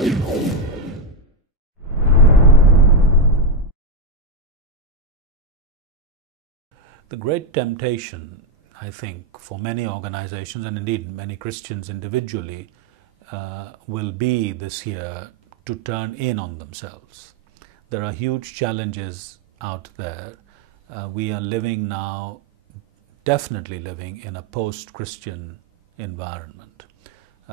The great temptation, I think, for many organizations and indeed many Christians individually will be this year to turn in on themselves. There are huge challenges out there. We are living now, definitely living in a post-Christian environment.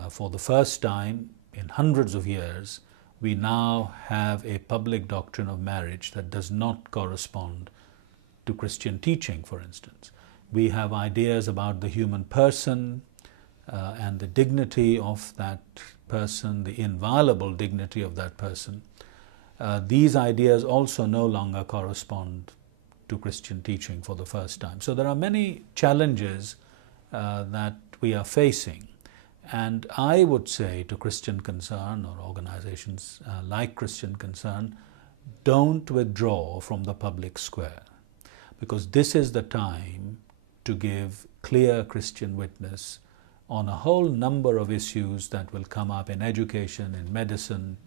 For the first time in hundreds of years, we now have a public doctrine of marriage that does not correspond to Christian teaching, for instance. We have ideas about the human person and the dignity of that person, the inviolable dignity of that person. These ideas also no longer correspond to Christian teaching for the first time. So there are many challenges that we are facing. And I would say to Christian Concern or organizations like Christian Concern, don't withdraw from the public square, because this is the time to give clear Christian witness on a whole number of issues that will come up in education, in medicine,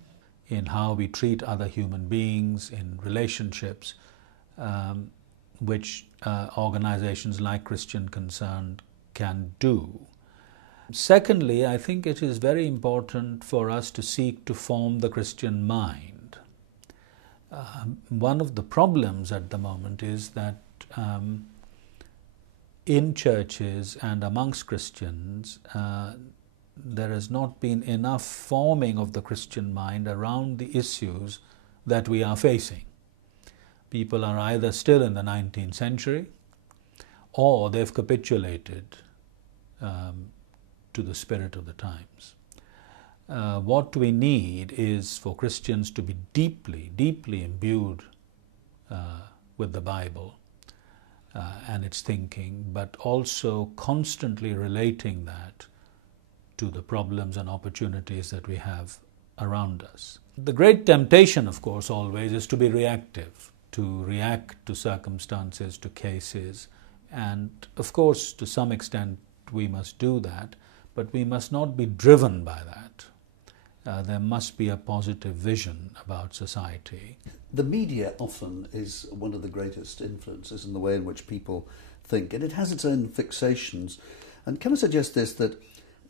in how we treat other human beings, in relationships, which organizations like Christian Concern can do. Secondly, I think it is very important for us to seek to form the Christian mind. One of the problems at the moment is that in churches and amongst Christians, there has not been enough forming of the Christian mind around the issues that we are facing. People are either still in the 19th century or they've capitulated to the spirit of the times. What we need is for Christians to be deeply, deeply imbued with the Bible and its thinking, but also constantly relating that to the problems and opportunities that we have around us. The great temptation, of course, always is to be reactive, to react to circumstances, to cases, and of course, to some extent, we must do that, but we must not be driven by that. There must be a positive vision about society. The media often is one of the greatest influences in the way in which people think, and it has its own fixations. And can I suggest this, that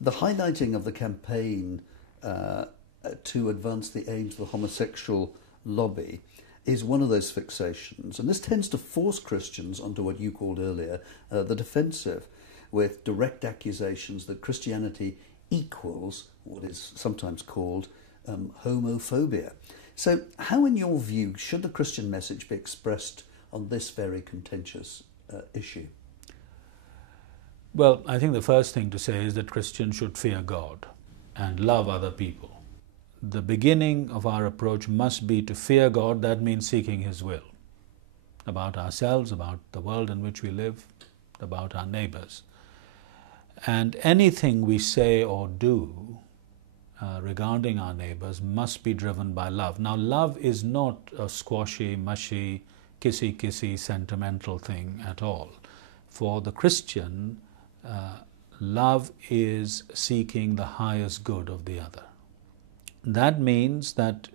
the highlighting of the campaign to advance the aims of the homosexual lobby is one of those fixations, and this tends to force Christians onto what you called earlier the defensive, with direct accusations that Christianity equals what is sometimes called homophobia. So how, in your view, should the Christian message be expressed on this very contentious issue? Well, I think the first thing to say is that Christians should fear God and love other people. The beginning of our approach must be to fear God. That means seeking His will about ourselves, about the world in which we live, about our neighbors. And anything we say or do regarding our neighbors must be driven by love. Now, love is not a squashy, mushy, kissy-kissy, sentimental thing at all. For the Christian, love is seeking the highest good of the other. That means that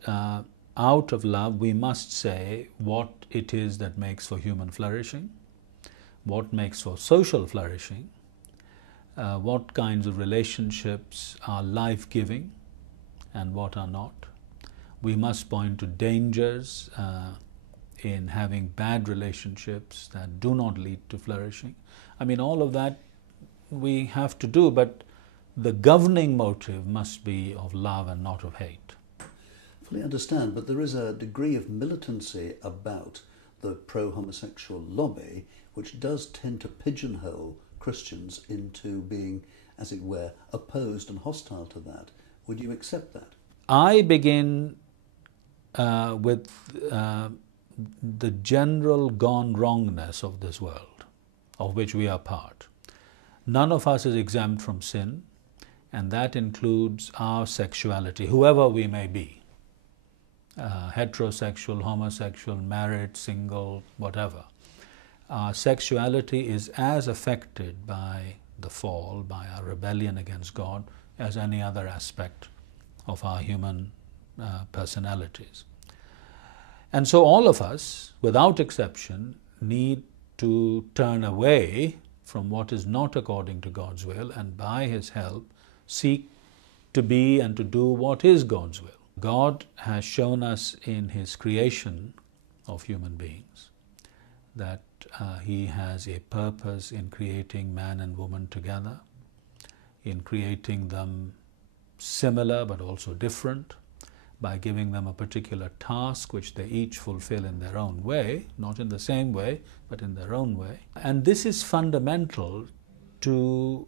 out of love we must say what it is that makes for human flourishing, what makes for social flourishing, what kinds of relationships are life-giving and what are not. We must point to dangers in having bad relationships that do not lead to flourishing. I mean, all of that we have to do, but the governing motive must be of love and not of hate. Fully understand, but there is a degree of militancy about the pro-homosexual lobby which does tend to pigeonhole Christians into being, as it were, opposed and hostile to that. Would you accept that? I begin with the general gone wrongness of this world, of which we are part. None of us is exempt from sin, and that includes our sexuality, whoever we may be, heterosexual, homosexual, married, single, whatever. Our sexuality is as affected by the fall, by our rebellion against God, as any other aspect of our human personalities. And so all of us, without exception, need to turn away from what is not according to God's will, and by His help seek to be and to do what is God's will. God has shown us in His creation of human beings that He has a purpose in creating man and woman together, in creating them similar but also different, by giving them a particular task which they each fulfill in their own way, not in the same way, but in their own way. And this is fundamental to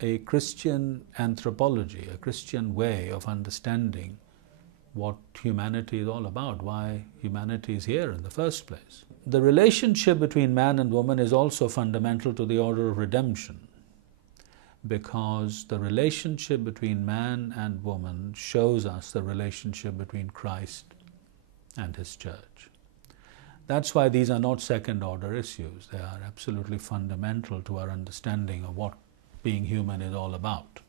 a Christian anthropology, a Christian way of understanding what humanity is all about, why humanity is here in the first place. The relationship between man and woman is also fundamental to the order of redemption, because the relationship between man and woman shows us the relationship between Christ and His church. That's why these are not second-order issues. They are absolutely fundamental to our understanding of what being human is all about.